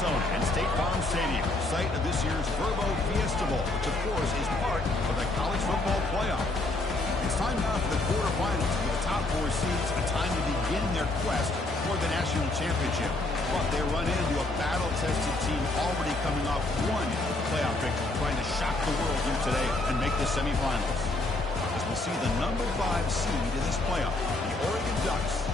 Arizona and State Farm Stadium, site of this year's Verbo Fiesta Bowl, which of course is part of the college football playoff. It's time now for the quarterfinals with the top 4 seeds, a time to begin their quest for the national championship. But they run into a battle-tested team already coming off one playoff victory, trying to shock the world here today and make the semifinals. As we'll see the number 5 seed in this playoff, the Oregon Ducks,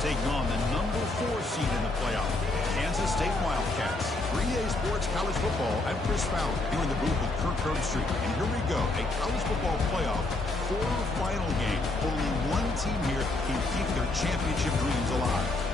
taking on the number 4 seed in the playoff, Kansas State Wildcats. 3A Sports College Football. I'm Chris Fowler here in the booth with Kirk Herbstreit. And here we go, a college football playoff quarterfinal game. Only one team here can keep their championship dreams alive.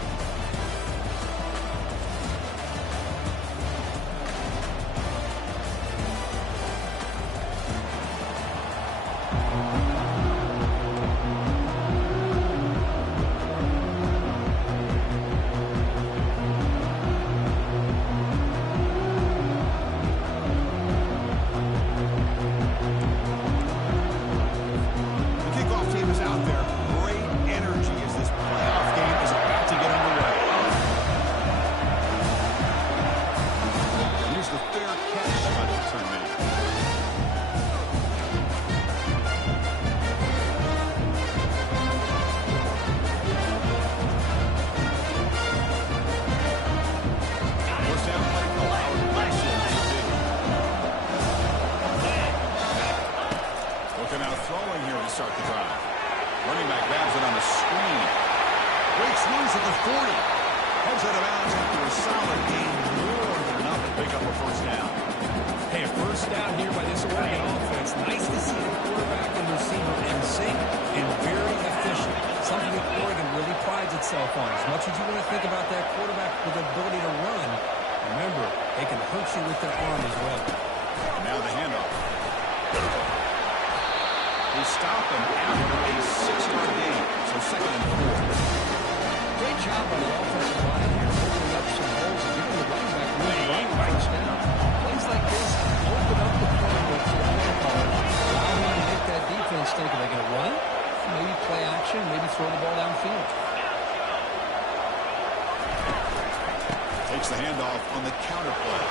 Takes the handoff on the counter play.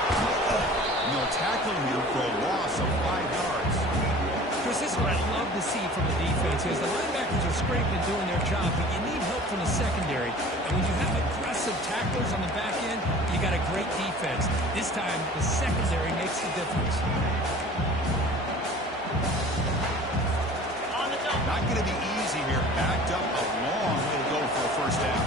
No tackling here for a loss of 5 yards. Chris, this is what I love to see from the defense is the linebackers are scraping doing their job, but you need help from the secondary. And when you have aggressive tacklers on the back end, you got a great defense. This time, the secondary makes the difference. Not going to be easy here. Backed up a long way to go for a first down.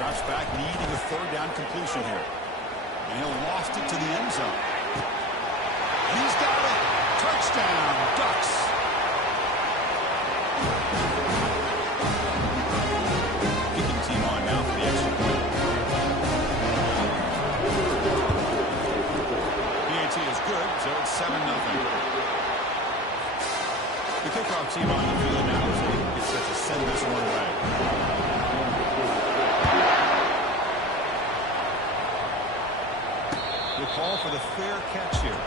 Drops back, needing a 3rd down completion here. And he'll lost it to the end zone. He's got it. Touchdown, Ducks. Kicking team on now for the extra point. PAT is good, so it's 7-0. The kickoff team on the field now as they get set to send this one away. We'll call for the fair catch here.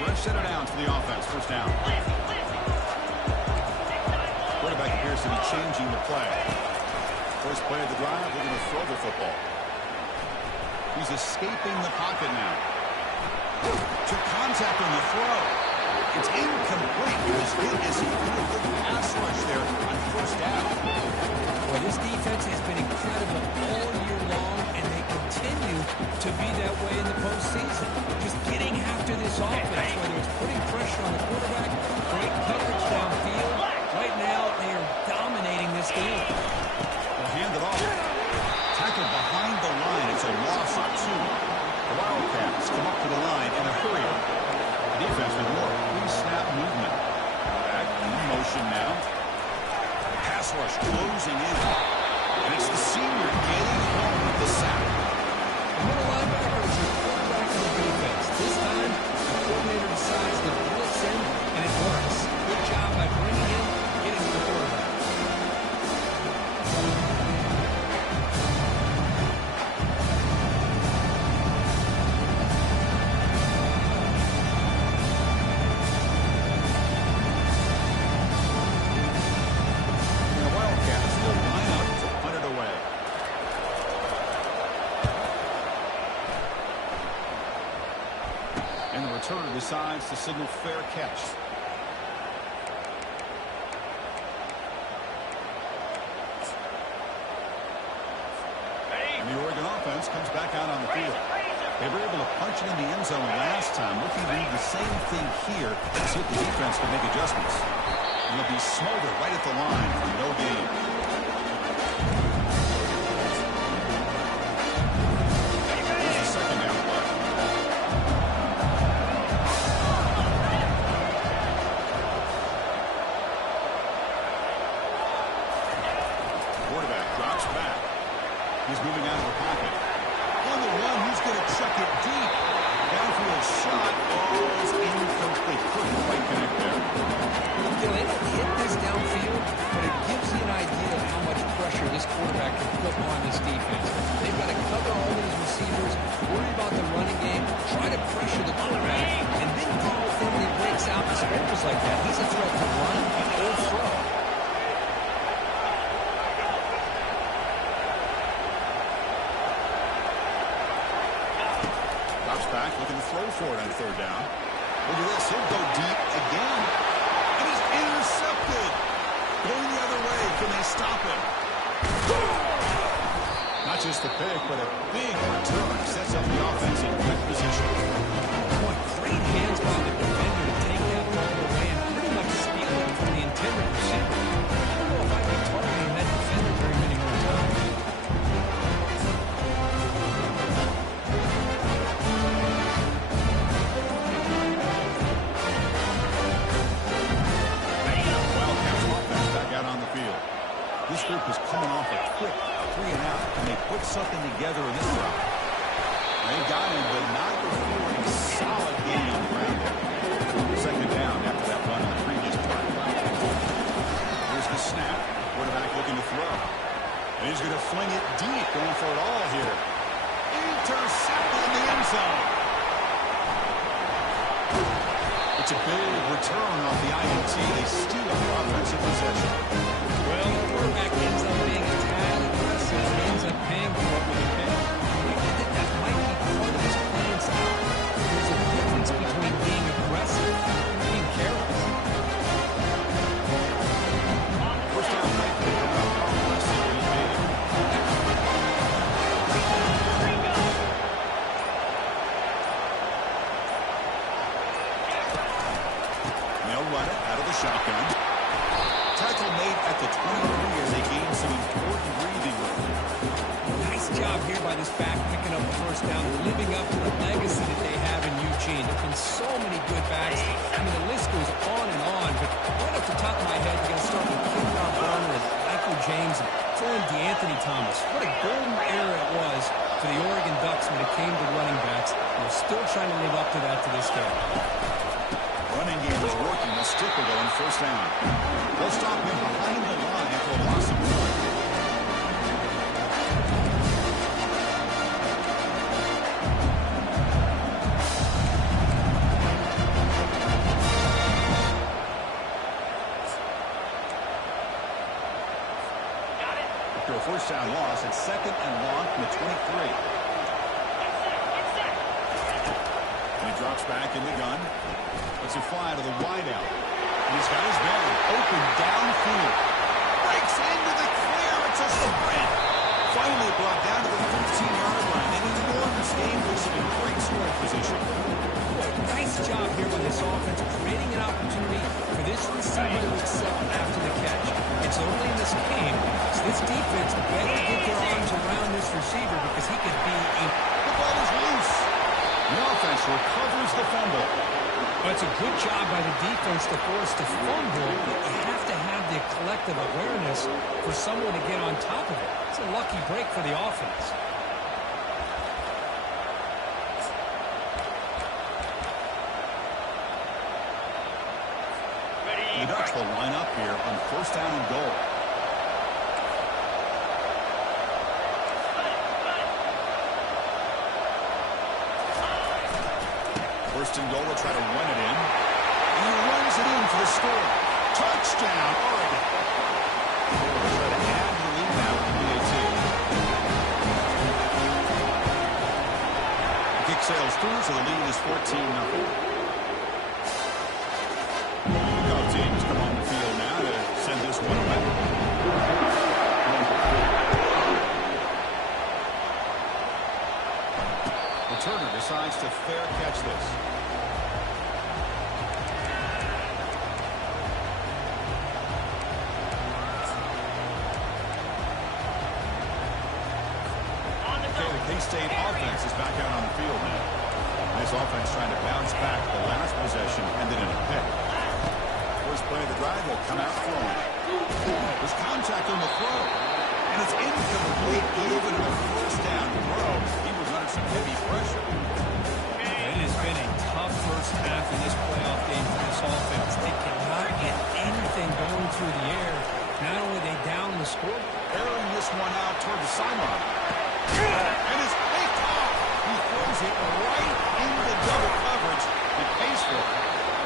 Fresh set of downs for the offense. First down. Quarterback appears to be changing the play. First play of the drive, they're going to throw the football. He's escaping the pocket now. Took contact on the throw. It's incomplete. It was hit as he threw a good pass rush there on first down. Well, this defense has been incredible all year long, and they continue to be that way in the postseason. Just getting after this offense, whether it's putting pressure on the quarterback, great coverage downfield. Right now, they are dominating this game. They'll hand it off. Tackled behind the line. It's a loss of 2. The Wildcats come up to the line in a hurry. The defense with more pre-snap movement. Back in motion now. Pass rush closing in. And it's the senior getting home with the sack. The middle linebacker is the quarterback of the defense. This time, the coordinator decides to blitz in, and it works. Good job by bringing in, getting to the quarterback. returner decides to signal fair catch. And the Oregon offense comes back out on the field. They were able to punch it in the end zone last time. Looking to do the same thing here. See if the defense can make adjustments. And it'll be Smolder right at the line for no gain. Here's the second down play. Quarterback drops back. He's moving out of the pocket. On the one, who's going to chuck it deep. Downfield shot. Oh, it's incomplete. Couldn't quite connect there. You know, they don't hit this downfield, but it gives you an idea of how much pressure this quarterback can put on this defense. They've got to cover all these receivers, worry about the running game, try to pressure the quarterback, and then deal with him when he breaks out the scrambles like that. He's a threat to run or throw. Back, looking to throw for it on third down. Look at this. He'll go deep again. And he's intercepted. Going the other way. Can they stop him? Not just the pick, but a big return. Sets up the offense in good position. What great hands by the defender to take that ball away and pretty much steal it from the intended receiver. I don't know if I'd be targeting that defender very many more times. Out on the field. This group is coming off a quick 3 and out, and they put something together in this round. They got him, but not before a solid game on the ground there. Second down after that run on the previous play. Here's the snap. Quarterback looking to throw. And he's going to fling it deep, going for it all here. Intercepted in the end zone. It's a big return off the INT. They steal the offensive possession. Well, the quarterback ends up being a tad aggressive. He ends up paying for it with a pick. I think that might be part of his playing style. There's a difference between being aggressive and being careless. First down, right there. Run it out of the shotgun. Tackle made at the 23 as they gain some important breathing room. Nice job here by this back picking up the first down, living up to the legacy that they have in Eugene. There have been so many good backs. I mean, the list goes on and on, but right off the top of my head, you got to start with Kenyon Barner and Michael James and throw in DeAnthony Thomas. What a golden era it was for the Oregon Ducks when it came to running backs. They're still trying to live up to that to this day. Running game is working. They'll stick with it on first down. They'll stop him behind the line after a loss of one. After a first down loss, it's second and long from the 23. And he drops back in the gun. Let's it fly to the wideout. He's got his man open downfield. Breaks into the clear. It's a sprint. Finally brought down to the 15-yard line. An enormous game for some great scoring position. Boy, nice job here by this offense, creating an opportunity for this receiver to excel after the catch. It's early in this game, so this defense better get their arms around this receiver because he could be a... The ball is loose. The offense recovers the fumble. Well, it's a good job by the defense to force the fumble, but you have to have the collective awareness for someone to get on top of it. It's a lucky break for the offense. The Ducks will line up here on first down and goal. First and goal, will try to run it in. And he runs it in for the score. Touchdown, Oregon. They'll try to add the lead now with the PAT. The kick sails through, so the lead is 14-0. decides to fair catch this. Okay, the K-State offense is back out on the field now. This offense trying to bounce back. The last possession ended in a pick. First play of the drive will come out throwing. There's contact on the throw. And it's incomplete even in the first down throw. He was under some heavy pressure. It has been a tough first half in this playoff game for this offense. They cannot get anything going through the air. Not only they down the score, Airing this one out toward the sideline. And it's picked off. He throws it right into double coverage and pays for it.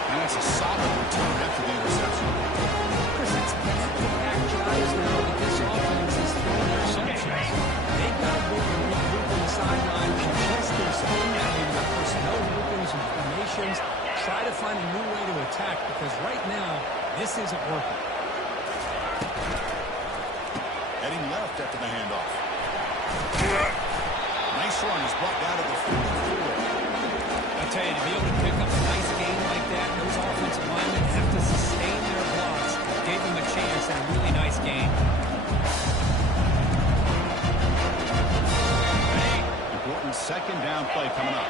And that's a solid return after the interception. Chris, it's back-to-back drives now that this offense is throwing their assumptions. They've got to go and regroup on the sideline, adjust their scheme, maybe the personnel groupings and formations, try to find a new way to attack, because right now, this isn't working. Heading left after the handoff. Nice run is brought down to the 44. I'll tell you, to be able to pick up a nice game like that, those offensive linemen have to sustain their blocks. Gave them a chance and a really nice game. Important second down play coming up.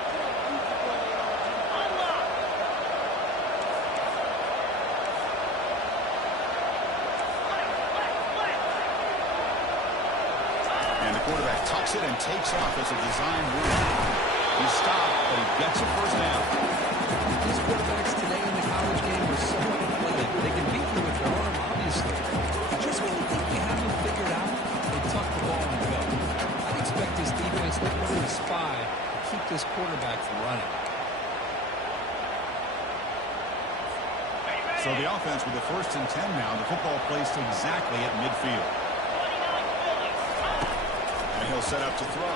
And the quarterback tucks it and takes off as a design run. He's stopped, but he gets a first down. These quarterbacks today in the college game are so athletic. They can beat you with their arm, obviously. Just when you think you have them figured out, they tuck the ball and go. I'd expect this defense to really spy to keep this quarterback from running. So the offense with the 1st and 10 now. The football placed exactly at midfield. And he'll set up to throw.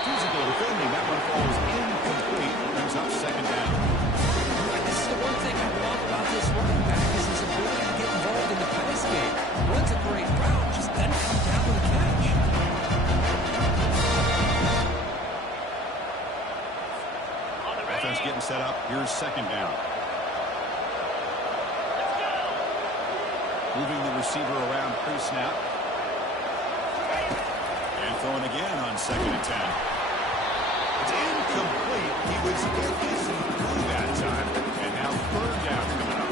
Physical defending. That one falls incomplete. Brings up second down. This is the one thing I love about this running back is his ability to get involved in the pass game. Runs a great route, just doesn't come down with a catch. Offense getting set up. Here's second down. Moving the receiver around pre-snap. And throwing again on 2nd and 10. It's incomplete. He was easy through that time. And now 3rd down coming up.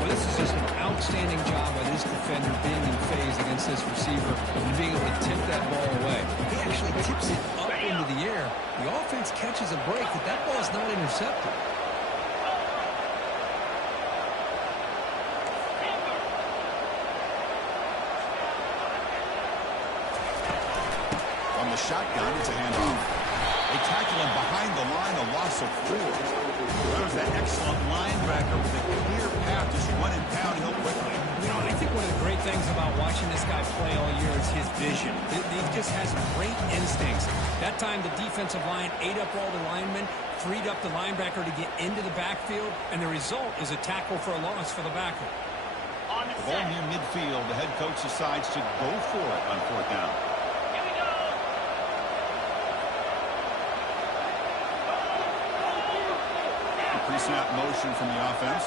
Well, this is just an outstanding job by this defender being in phase against this receiver and being able to tip that ball away. He actually tips it up into the air. The offense catches a break, but that ball is not intercepted. From the shotgun, it's a handoff. They tackle him behind the line, a loss of 4. That was that excellent linebacker with a clear path, just running downhill quickly. You know, I think one of the great things about watching this guy play all year is his vision. He just has great instincts. That time, the defensive line ate up all the linemen, freed up the linebacker to get into the backfield, and the result is a tackle for a loss for the backer. The ball near midfield, the head coach decides to go for it on 4th down. Pre-snap motion from the offense.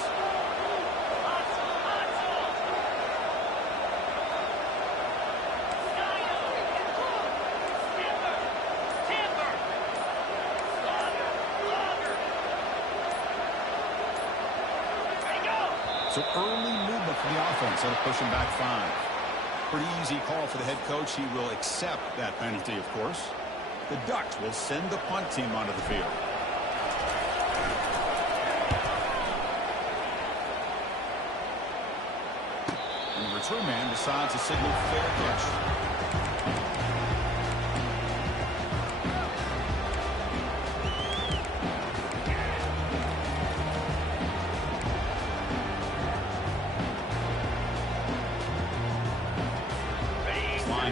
So early movement from the offense. That'll push him back 5. Pretty easy call for the head coach. He will accept that penalty, of course. The Ducks will send the punt team onto the field. And the return man decides to signal fair catch.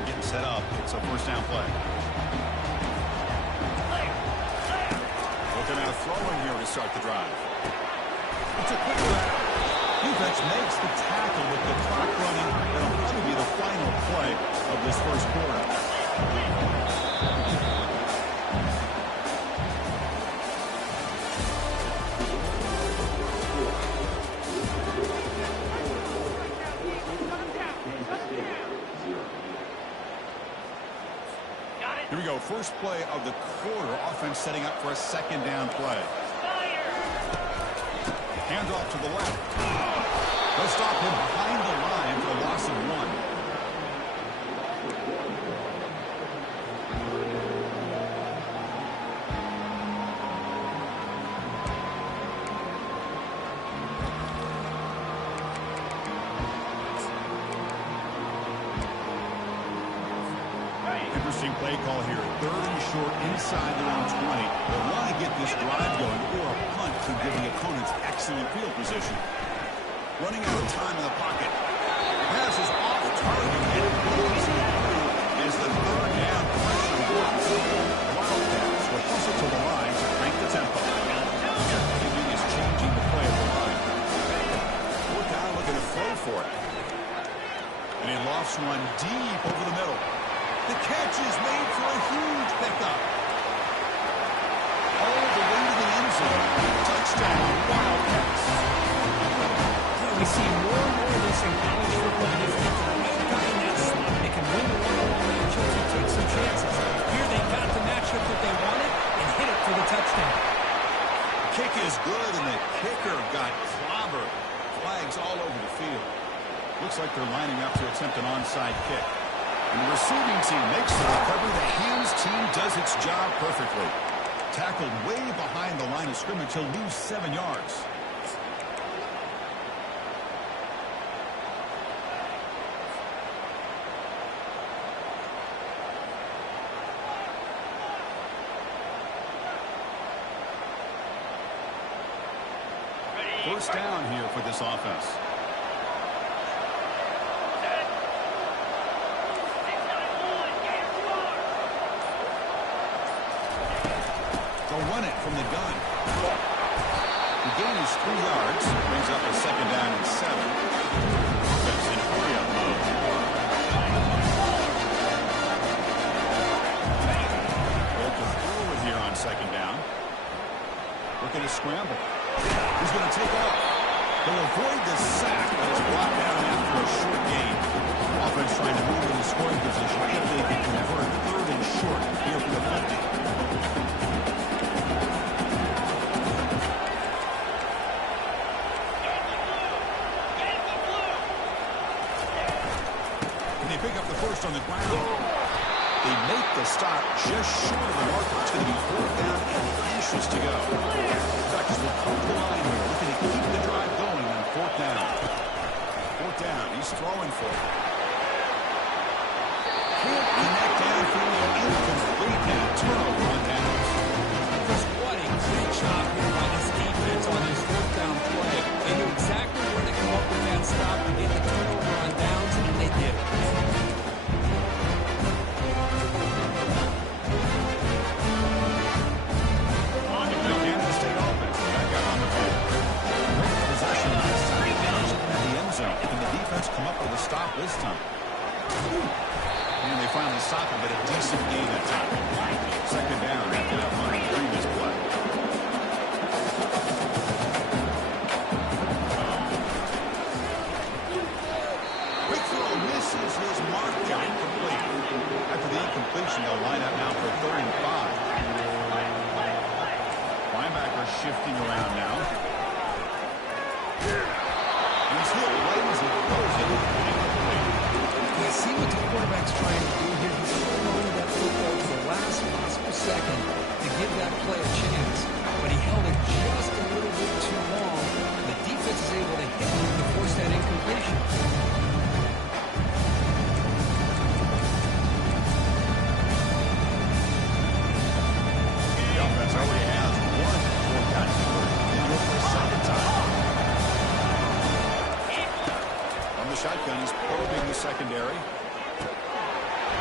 Getting set up. It's a 1st down play. Looking at throwing here to start the drive. It's a quick route. Defense makes the tackle with the clock running. That'll probably be the final play of this 1st quarter. first play of the quarter. Offense setting up for a second down play. Handoff to the left. They'll stop him behind the line for a loss of 1. Interesting play call here. 3rd and short inside their own 20. They'll want to get this drive going, or a punt could give the opponents excellent field position. Running out of time in the pocket. The pass is off target and blows through as the 3rd down pressure works. Wildcats will hustle to the line to crank the tempo. Keeping is changing the play of the line. 4th down, looking to throw for it. And he lofts one deep over the middle. The catch is made for a huge pickup. All the way to the end zone. Touchdown, Wildcats. We see more and more of this in college football. If they get the right guy in that slot, they can win the one-on-one matchups and take some chances. Here they got the matchup that they wanted and hit it for the touchdown. Kick is good, and the kicker got clobbered. Flags all over the field. Looks like they're lining up to attempt an onside kick. And the receiving team makes the recovery. The hands team does its job perfectly. Tackled way behind the line of scrimmage. He'll lose 7 yards. First down here for this offense. They'll run it from the gun. The gain is 3 yards. Brings up a second down and 7. Offense in hurry-up mode. Both to throw it here on second down. Looking to scramble. He's going to take off. They'll avoid the sack, but it's brought down after a short gain. Offense trying to move in the scoring position if they can convert 3rd and short here for the 50. Pick up the first on the ground. They make the stop just short of the marker. It's going to be 4th down and inches to go. Ducks will come to the line here, looking to keep the drive going on 4th down. 4th down, he's throwing for it. Can't connect downfield, incomplete, and a turnover on downs. Just what a great job here by this defense on this 4th down play. They knew exactly where to come up with that stop to get the turnover on downs, and they did it. Come up with a stop this time. And they finally stop him, but a decent gain that time. Second down after that money previous play. Quick throw misses his mark. Incomplete. After the incompletion, they'll line up now for 3rd and 5. Linebacker shifting around now. He's hit, lays it, throws it, incomplete. You see what the quarterback's trying to do here. He's holding on to that football to the last possible second to give that play a chance. But he held it just a little bit too long. The defense is able to hit him to force that incompletion. The offense already has one 4th down conversion. They'll go for a second time. Shotgun, he's probing the secondary.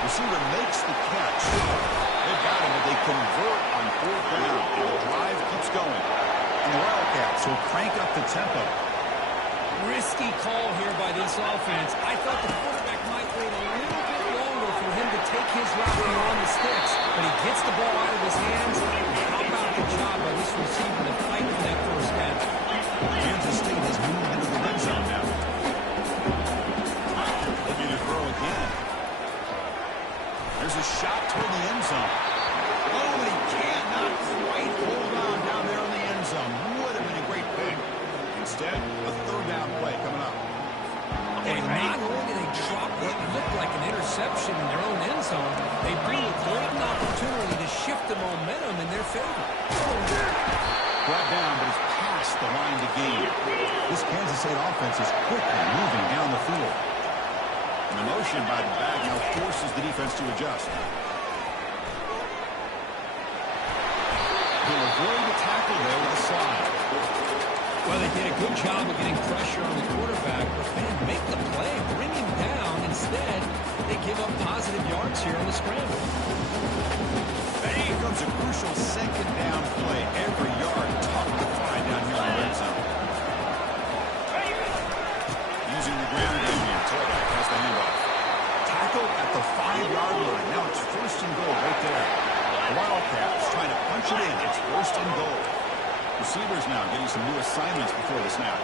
Receiver makes the catch. They've got him, but they convert on 4th down. And the drive keeps going. And the Wildcats will crank up the tempo. Risky call here by this offense. I thought the quarterback might wait a little bit longer for him to take his route beyond the sticks, but he gets the ball out of his hands. How about the job by this receiver to fight for that first down? Kansas State has moved into the red zone now. Looking to throw again. There's a shot toward the end zone. opportunity to shift the momentum in their favor. Brought down, but it's past the line to gain. This Kansas State offense is quickly moving down the field. And the motion by the back now forces the defense to adjust. He'll avoid the tackle there with a slide. Well, they did a good job of getting pressure on the quarterback, but they didn't make the play, bring him down. Instead, they give up positive yards here on the scramble. Here comes a crucial second down play. Every yard tough to find down here in the red zone. Using the ground game here. Tailback has the handoff. Tackle at the 5-yard line. Now it's first and goal right there. The Wildcats trying to punch it in. It's first and goal. Receivers now getting some new assignments before the snap.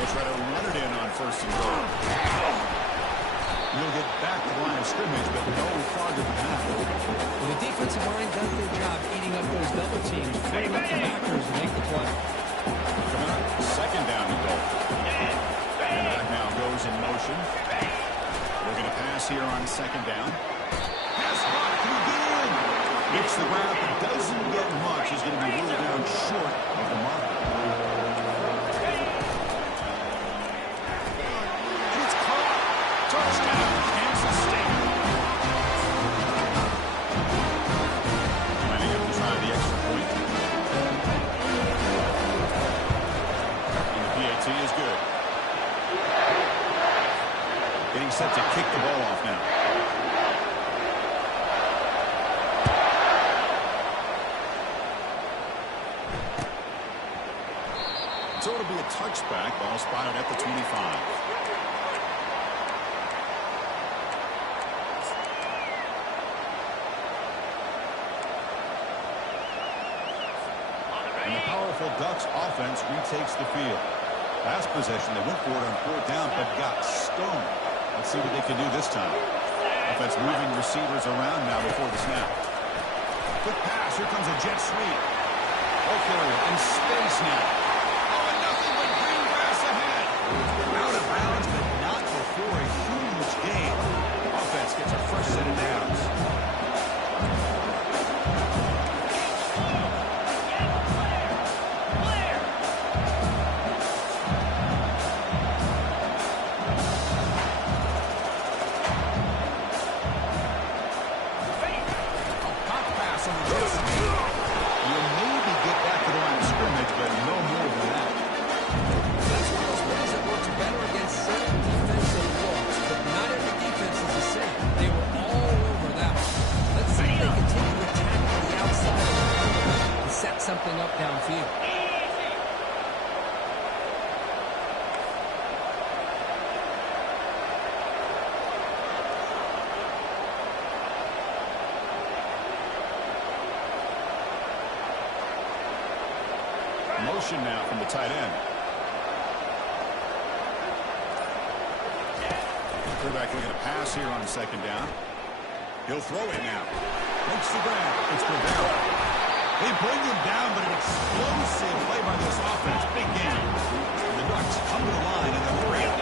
They'll try to run it in on first and goal. He'll get back to the line of scrimmage, but no farther than that. Well, the defensive line does their job eating up those double teams, filling up the backers to make the play. Coming up, second down and goal. And that now goes in motion. We're going to pass here on second down. Pass block, can he get in? Hits the ground, but doesn't get much. He's going to be ruled down short of the mark. It's caught. Touchdown, Kansas State. Lining up to try the extra point. And the PAT is good. Getting set to kick the ball off now. So it'll be a touchback. Ball spotted at the 25. And the powerful Ducks offense retakes the field. Last possession, they went for it on fourth down, but got stoned. Let's see what they can do this time. Offense moving receivers around now before the snap. Quick pass. Here comes a jet sweep. Ball carrier in space now. Out of bounds, but not before a huge gain. Offense gets a fresh set of downs. A pop pass on the jet sweep. You'll maybe get back to the line of scrimmage, but no more than that. That's one of those plays that works better against certain defensive looks, but not every defense is the same. They were all over that one. Let's see if they continue to attack on the outside of the field and set something up downfield. Motion now from the tight end. Quarterback looking to pass here on second down. He'll throw it now. Makes the grab. It's Rivera. They bring him down, but an explosive play by this offense. Big game. The Ducks come to the line and they'll hurry up.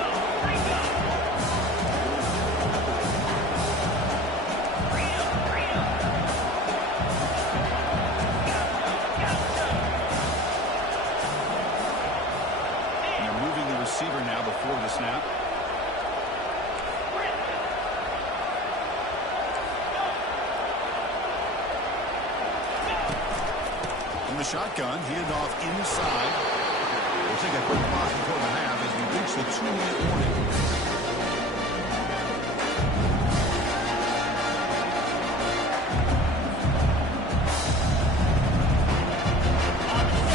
And they're moving the receiver now before the snap. The shotgun, handoff inside. We'll take a quick pause before the half as we reach the 2-minute warning.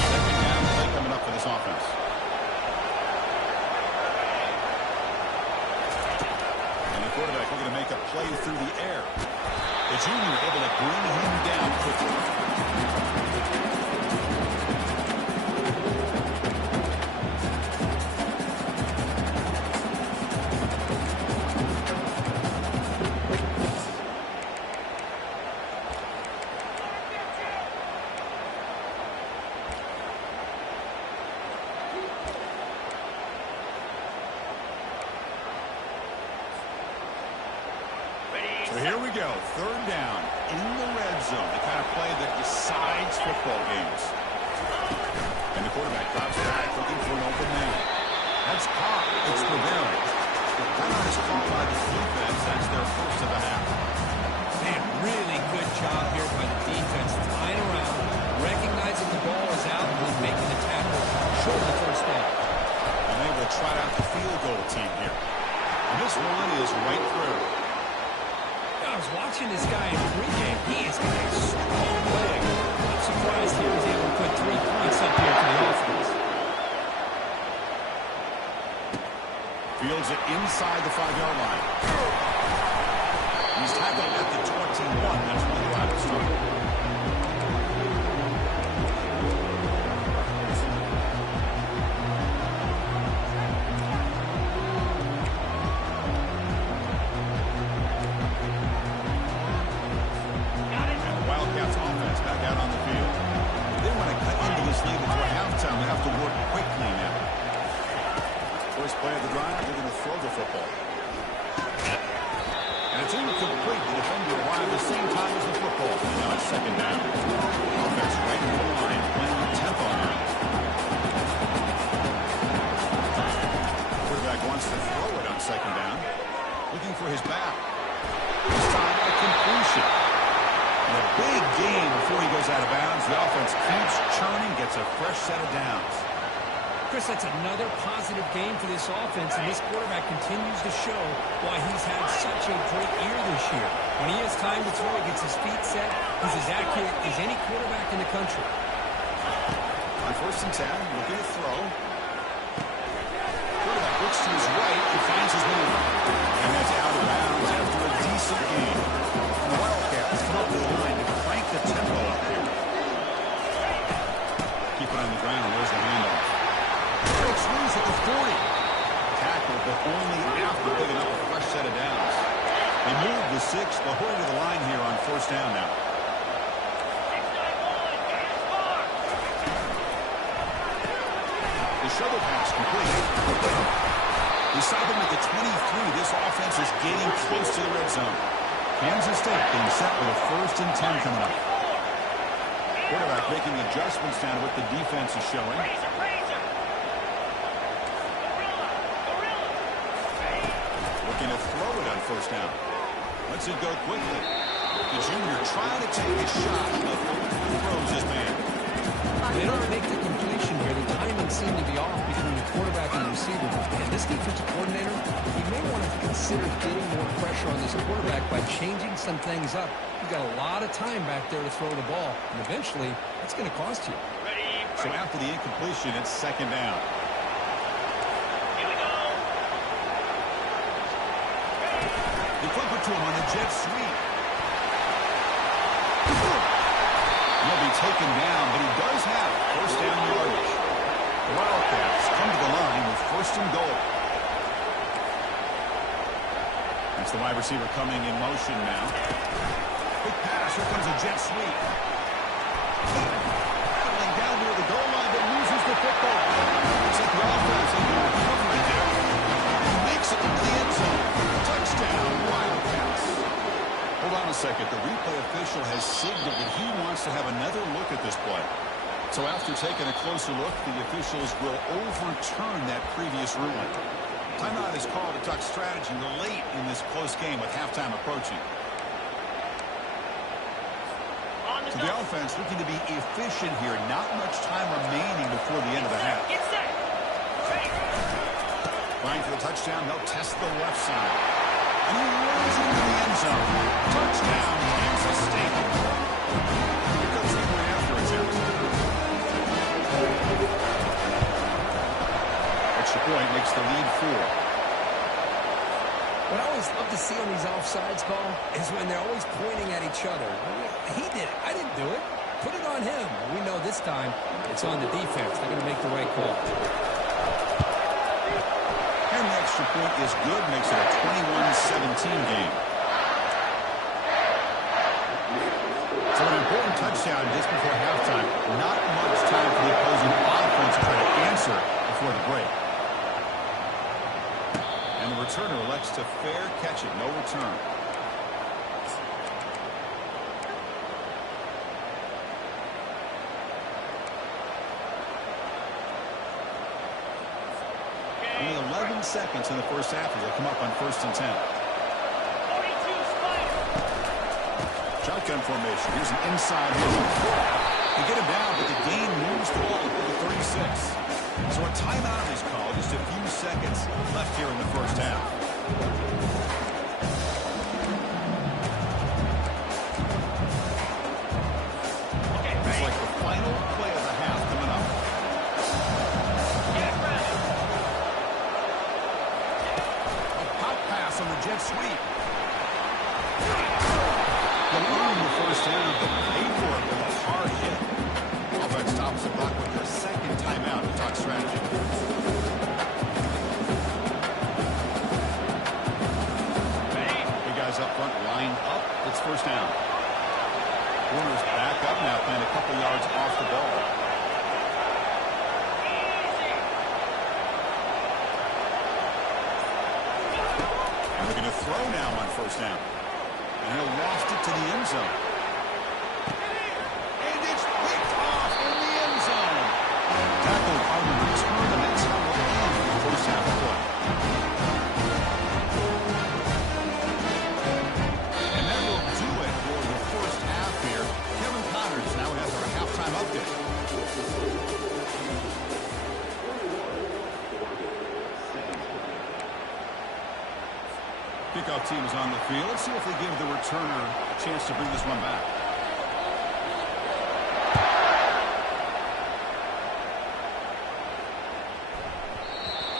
Second down play coming up for this offense. And the quarterback looking to make a play through the air. The junior able to bring him down quickly. Here we go. Third down in the red zone. The kind of play that decides football games. And the quarterback drops back looking for an open man. That's caught. It's the Bears. The timeout is called by the defense. That's their first of the half. Man, really good job here by the defense. Tying around, recognizing the ball is out, and then making the tackle short of the first down. And they will try out the field goal team here. And this one is right through. I was watching this guy in pregame. He has got a strong leg. I'm surprised he was able to put 3 points up here for the offense. Fields it inside the 5-yard line. He's tackled at the 21. That's where the drive will start. First play of the drive, they're going to throw the football. And it's incomplete. The defender arrived at the same time as the football. And now it's second down. Offense right in the line, playing with tempo now. Quarterback wants to throw it on second down. Looking for his back. This time a completion. And a big gain before he goes out of bounds. The offense keeps churning, gets a fresh set of downs. Chris, that's another positive game for this offense, and this quarterback continues to show why he's had such a great year this year. When he has time to throw, he gets his feet set. He's as accurate as any quarterback in the country. On 1st and 10, looking to throw. Quarterback looks to his right and finds his move. And that's out of bounds after a decent gain. And the Wildcats come up with a line to crank the tempo up here. Keep it on the ground. Where's the handoff? Breaks loose at the 40. Tackle, but only after picking up a fresh set of downs. They move the 6. They'll hurry to the line here on 1st down now. The shovel pass complete. They stop him at the 23. This offense is getting close to the red zone. Kansas State being set with a 1st and 10 coming up. Quarterback making adjustments down to what the defense is showing. Looking to throw it on 1st down. Lets it go quickly. The junior trying to take a shot, but throws his man. They don't make the completion here. The timing seemed to be off between the quarterback and the receiver. And this defensive coordinator, he may want to consider getting more pressure on this quarterback by changing some things up. You've got a lot of time back there to throw the ball, and eventually, it's going to cost you. So after the incompletion, it's 2nd down. They flip it to him on the jet sweep. He'll be taken down, but he does have 1st down yardage. The Wildcats come to the line with 1st and goal. That's the wide receiver coming in motion now. Quick pass. Here comes a jet sweep. Battling down near the goal line, but loses the football. Looks like the offense able to recover it there. He makes it into the end zone. Touchdown, Wildcats. Hold on a second. The replay official has signaled that he wants to have another look at this play. So after taking a closer look, the officials will overturn that previous ruling. Timeout is called to talk strategy late in this close game with halftime approaching. So the offense looking to be efficient here. Not much time remaining before the end of the half. Trying for the touchdown. They'll test the left side. And he runs into the end zone. Touchdown, Kansas State. Here comes the point after attempt. Extra point makes the lead 4. What I always love to see on these offsides call is when they're always pointing at each other. He did it. I didn't do it. Put it on him. We know this time it's on the defense. They're going to make the right call. And the extra point is good. Makes it a 21-17 game. So an important touchdown just before halftime. Not much time for the opposing offense to try to answer before the break. And the returner elects to fair catch it. No return. seconds in the first half as they come up on 1st and 10. Shotgun formation. Here's an inside hit. They get him down, but the gain moves the ball to the 36. So a timeout is called. Just a few seconds left here in the first half. It's like the final play of the half coming up. A pop pass on the jet sweep. They'll earn the first down, but pay for it with a hard hit. Offense stops the clock with their second timeout to talk strategy. Big guys up front lined up. It's first down. Warner's back up now, playing a couple yards off the ball. And they're going to throw now on first down. And he'll lost it to the end zone. And it's picked off in the end zone. Tackle on the return, and that's how we'll end the first half of play. And that will do it for the first half here. Kevin Connors now has our halftime update. Kickoff team is on the field. Let's see if they give the returner a chance to bring this one back.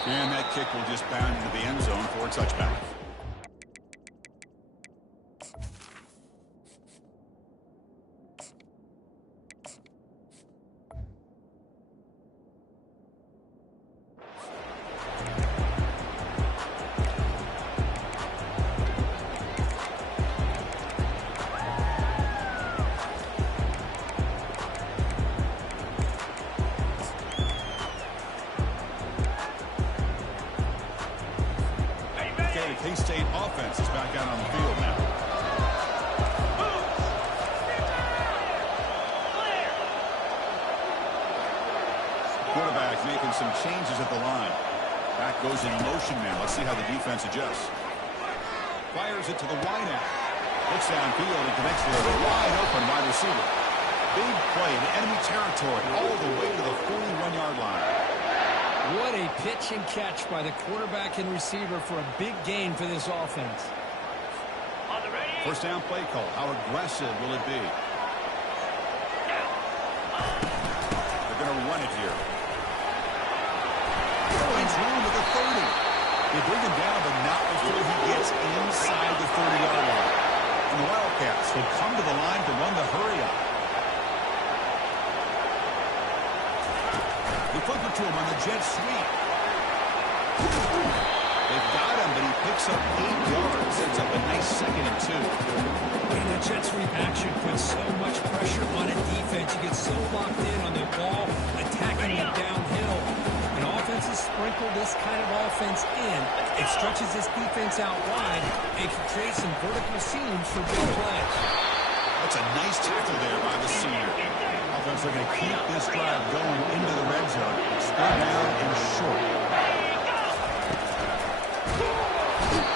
And that kick will just bound into the end zone for a touchback. K-State offense is back out on the field now. Quarterback making some changes at the line. Back goes in motion now. Let's see how the defense adjusts. Fires it to the wide out. Looks downfield and connects with a wide open wide receiver. Big play in enemy territory all the way to the 41-yard line. What a pitch and catch by the quarterback and receiver for a big gain for this offense. First down play call. How aggressive will it be? They're going to run it here. Finds room at the 30. They bring him down, but not before he gets inside the 30-yard line. And the Wildcats will come to the line to run the hurry up. They flip it to him on the jet sweep. They've got him, but he picks up 8 yards. Sets up a nice 2nd and 2. And that jet sweep action puts so much pressure on a defense. You get so locked in on the ball, attacking it downhill. When offenses sprinkle this kind of offense in, it stretches this defense out wide and can create some vertical seams for big plays. That's a nice tackle there by the senior. Offense looking to keep this drive going into the red zone. Third down and short.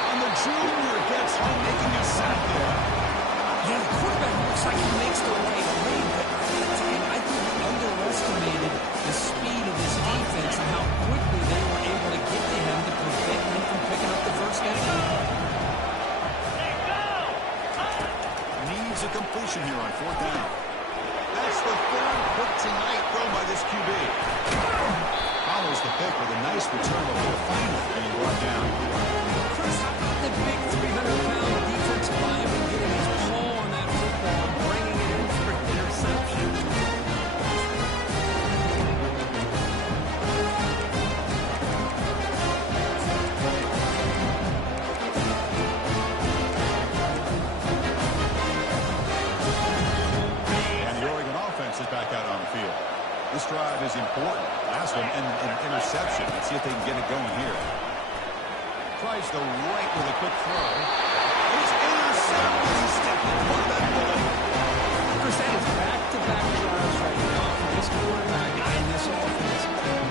And the junior gets home, making a sack there. Yeah, the quarterback looks like he makes the right read, but I think he underestimated the speed of this defense and how quickly they were able to get to him to prevent him from picking up the first down. Needs a completion here on 4th down. That's the 3rd pick tonight thrown by this QB. Follows the pick with a nice return before finally being brought down. Chris, how about the big 300-pound defensive lineman getting his paw on that football and bringing it in for an interception? Is back out on the field. This drive is important. Last one, and an interception. Let's see if they can get it going here. Tries the right with a quick throw. He's intercepted. He's stepped in front of that bullet. Chris, that is back-to-back drives right now for this quarterback and this offense.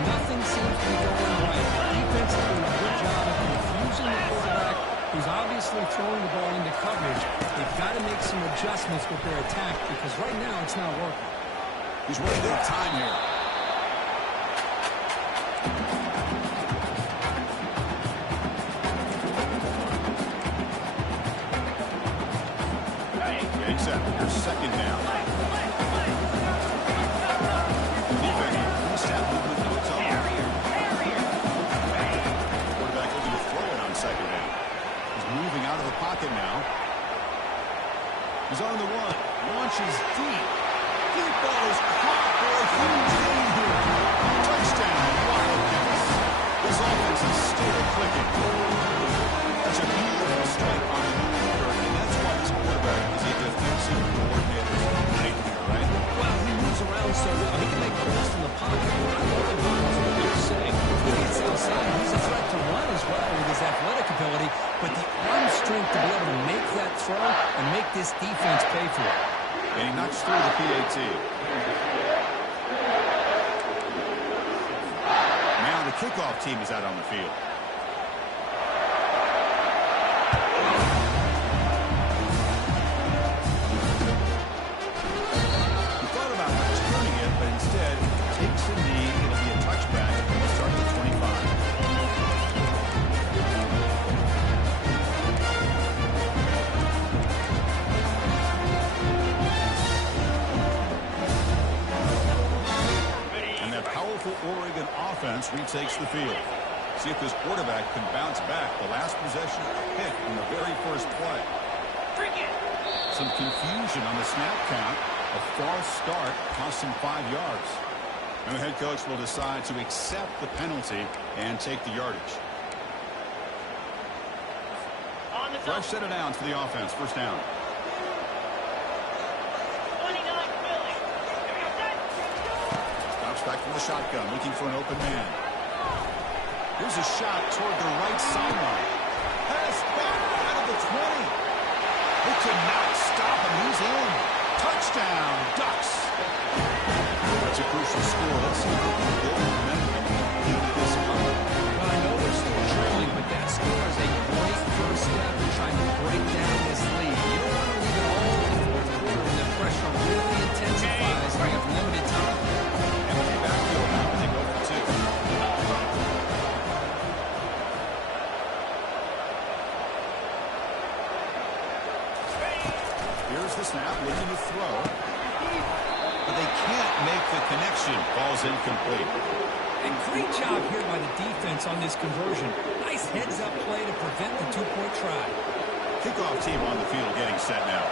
Nothing seems to be going right. The defense is doing a good job confidence with their attack because right now it's not working. He's running out of time here. Getting set. Here's second down. Defense, three-step movement to its own. Quarterback looking to throw it on second down. He's moving out of the pocket now. He's on the one. Launches deep. Deep ball is caught for a huge gain here. Touchdown, Wildcats. This offense is still clicking. That's a beautiful strike on the move, and that's why this quarterback is a defensive coordinator's nightmare, right? Well, he moves around so well. He can make plays from the pocket. I love the balance of what you're saying. When he gets outside, he's a threat to run as well with his athletic ability, but the arm strength to be able to make that throw and make this defense pay for it. And he knocks through the PAT. Now the kickoff team is out on the field. He thought about returning it, but instead takes a knee. It'll be a touchback and will start at 25. Oregon offense retakes the field. See if this quarterback can bounce back. The last possession pick in the very first play. Some confusion on the snap count. A false start cost him 5 yards. And the head coach will decide to accept the penalty and take the yardage. Fresh set of downs for the offense. First down. Back from the shotgun, looking for an open man. Here's a shot toward the right sideline. Pass back out of the 20. They could not stop him. He's in. Touchdown, Ducks. That's a crucial score. Let's see if they can build momentum into this comeback. Well, I know they're still trailing, but that score is a great first step in trying to break down this lead. You don't want to leave it all to the fourth quarter when the pressure really intensifies and you have limited time. Backfield now, they go for two. Here's the snap, looking to throw. But they can't make the connection. Ball's incomplete. And great job here by the defense on this conversion. Nice heads-up play to prevent the two-point try. Kickoff team on the field getting set now.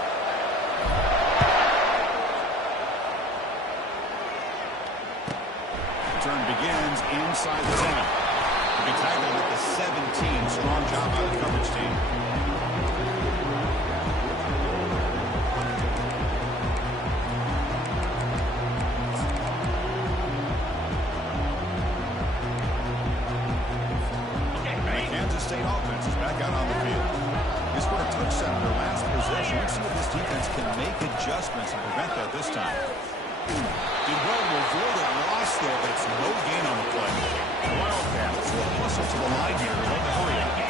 Turn begins inside the 10. He can tackle at the 17. Strong job by the coverage team. And the Kansas State offense is back out on the field. They scored a touchdown in their last possession. Let's see if this defense can make adjustments and prevent that this time. Did well to avoid a loss there, but it's no gain on the play. The Wildcats will hustle to the line here and let the hurry up.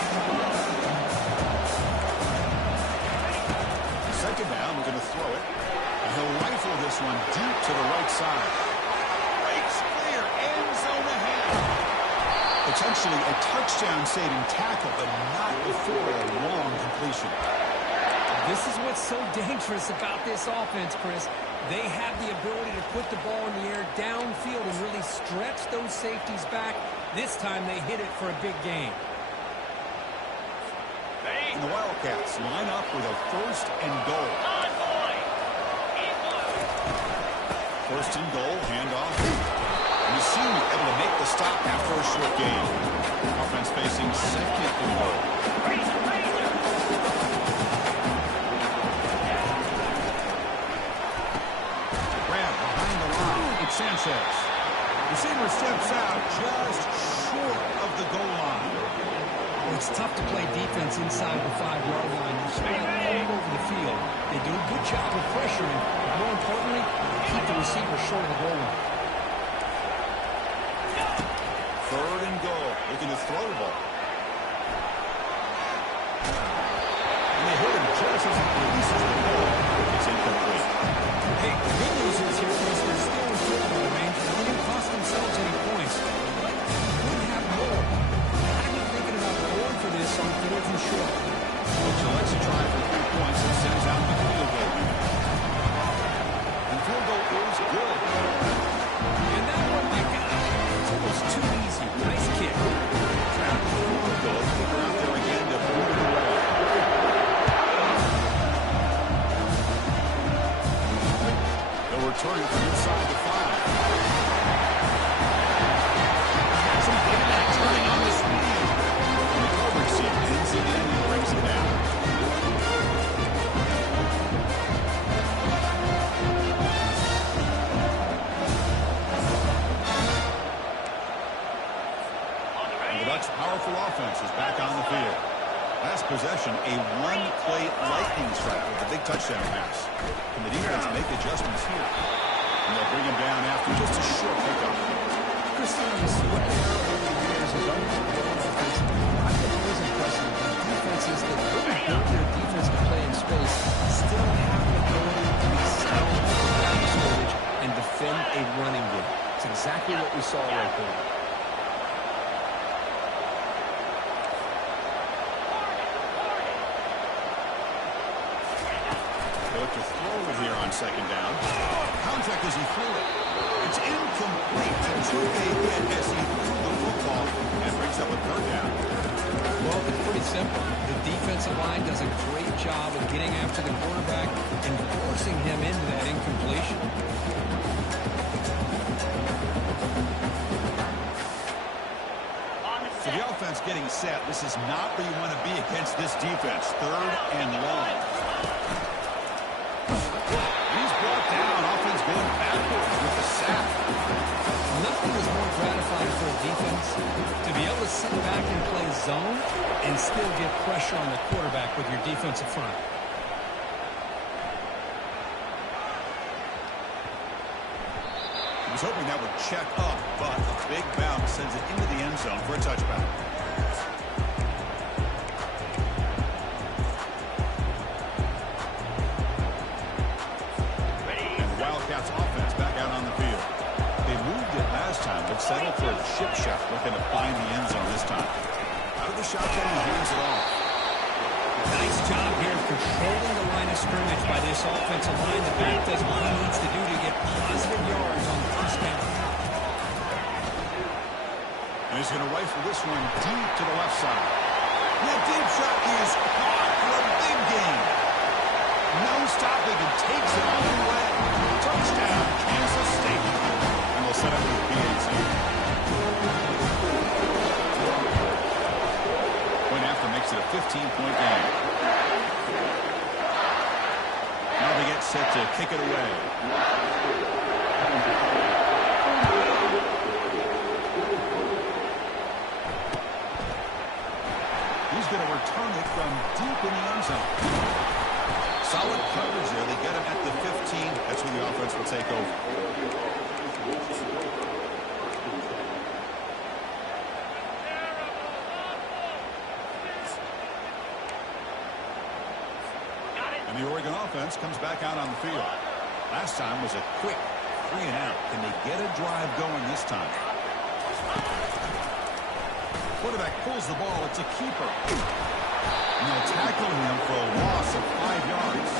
Second down, we're going to throw it. And he'll rifle this one deep to the right side. Breaks clear, end zone ahead. Potentially a touchdown-saving tackle, but not before a long completion. This is what's so dangerous about this offense, Chris. They have the ability to put the ball in the air downfield and really stretch those safeties back. This time they hit it for a big gain. And the Wildcats line up with a first and goal. First and goal, handoff. And you see him able to make the stop after a short gain. Offense facing second and goal. Sanchez. Receiver steps out just short of the goal line. Well, it's tough to play defense inside the 5-yard line. You're spread all over the field. They do a good job of pressuring, but more importantly, keep the receiver short of the goal line. Third and goal. Looking to throw the ball. And they hit him just as he releases the ball. It's incomplete. Hey, the good news is here is they're still in field goal range, and they didn't cost themselves any points. But could have more. Gotta be thinking about going for this on 4th and short. Coach elects to try for 3 points and sends out the field goal unit. And field goal is good. And that one, my God, it's almost too easy. Nice kick. Travis field goal. Kicker out there again to move it away. They'll return it from inside the 5. Has him getting that turning on the speed. And the coverage seam ends it in and brings it down. And the Ducks' powerful offense is back on the field. Last possession, a one-play lightning strike with a big touchdown pass. Can the defense make adjustments here? And they'll bring him down after just a short pickup. Christian's what they are over the years is unbelievable offensively. I've been always impressed with the defenses that really build their defense to play in space still have the ability to be sound at the line of scrimmage and defend a running game. It's exactly what we saw right there. They look to throw it here on 2nd down. Contact as he threw it. It's incomplete. He took a hit as he threw the football and brings up a 3rd down. Well, it's pretty simple. The defensive line does a great job of getting after the quarterback and forcing him into that incompletion. So the offense getting set. This is not where you want to be against this defense. 3rd and long. He's brought down. Offense going backwards with the sack. Nothing is more gratifying for a defense to be able to sit back and play zone and still get pressure on the quarterback with your defensive front. He was hoping that would check up, but a big bounce sends it into the end zone for a touchback. And the Wildcats offense back out on the field. They moved it last time, but settled for a chip shot, looking to find the end zone this time. Out of the shotgun, he hands it off. Nice job here controlling the line of scrimmage by this offensive line. The back does what he needs to do to get positive yards on the 1st down. And he's going to rifle this one deep to the left side. That deep shot is caught for a big gain. No stopping and takes it all the way. Touchdown, Kansas State. And we'll set up with PAT. Point after makes it a 15-point game. Now they get set to kick it away. He's going to return it from deep in the end zone. Solid coverage there. They get him at the 15. That's when the offense will take over. And the Oregon offense comes back out on the field. Last time was a quick 3-and-out. Can they get a drive going this time? Quarterback pulls the ball. It's a keeper. And they'll tackle him for a loss of 5 yards.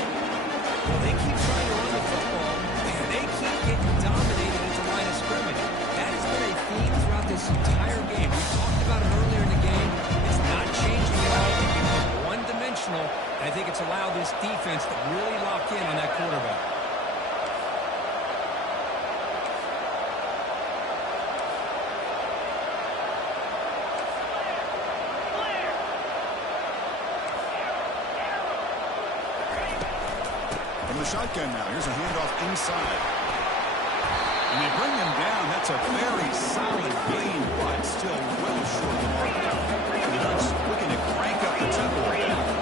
Well, they keep trying to run the football, and they keep getting dominated at the line of scrimmage. That has been a theme throughout this entire game. We talked about it earlier in the game. It's not changing at all. They become one-dimensional. I think it's allowed this defense to really lock in on that quarterback. From the shotgun now. Here's a handoff inside. And they bring him down. That's a very solid gain, but still well short of the mark. The Ducks looking to crank up the tempo.